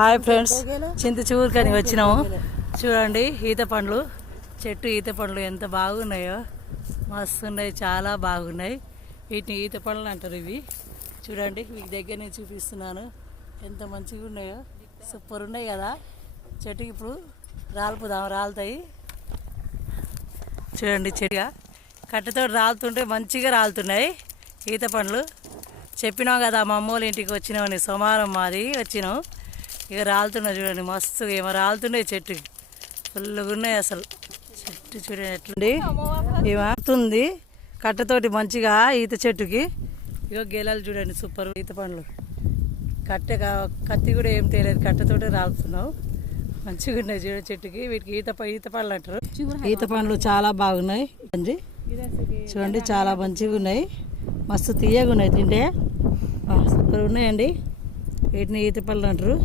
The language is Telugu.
హాయ్ ఫ్రెండ్స్, చింత చిగురుకని వచ్చినాము. చూడండి ఈత పండ్లు చెట్టు, ఈత పండ్లు ఎంత బాగున్నాయో, మస్తు ఉన్నాయి, చాలా బాగున్నాయి. వీటిని ఈత పండ్లు అంటారు. ఇవి చూడండి, మీకు దగ్గర నుంచి చూపిస్తున్నాను, ఎంత మంచిగా ఉన్నాయో, సూపర్ ఉన్నాయి కదా. చెట్టుకి ఇప్పుడు రాలుతాయి. చూడండి, చెట్టుగా కట్టెతో రాలుతుంటే మంచిగా రాలుతున్నాయి ఈత పండ్లు. చెప్పినాం కదా, మా అమ్మోళ్ళ ఇంటికి వచ్చినామని, సోమవారం మాది వచ్చినాం. ఇక రాలుతున్నాయి చూడండి, మస్తు ఏమో రాలుతున్నాయి. చెట్టుకి ఫుల్గా ఉన్నాయి అసలు. చెట్టు చూడండి ఎట్లుంది, ఏమవుతుంది కట్టెతోటి మంచిగా ఈత చెట్టుకి. ఇక గెలాలు చూడండి, సూపర్ ఈత పండ్లు. కత్తి కూడా ఏం తేలేదు, కట్టెతోటి రాలుతున్నావు. మంచిగా ఉన్నాయి చూడండి చెట్టుకి. వీటికి ఈత పండ్లు అంటారు. ఈత పండ్లు చాలా బాగున్నాయి అండి, చూడండి చాలా మంచిగా ఉన్నాయి, మస్తు తీయగా ఉన్నాయి, తింటే సూపర్ ఉన్నాయండి. వీటిని ఈత పండ్లు అంటారు.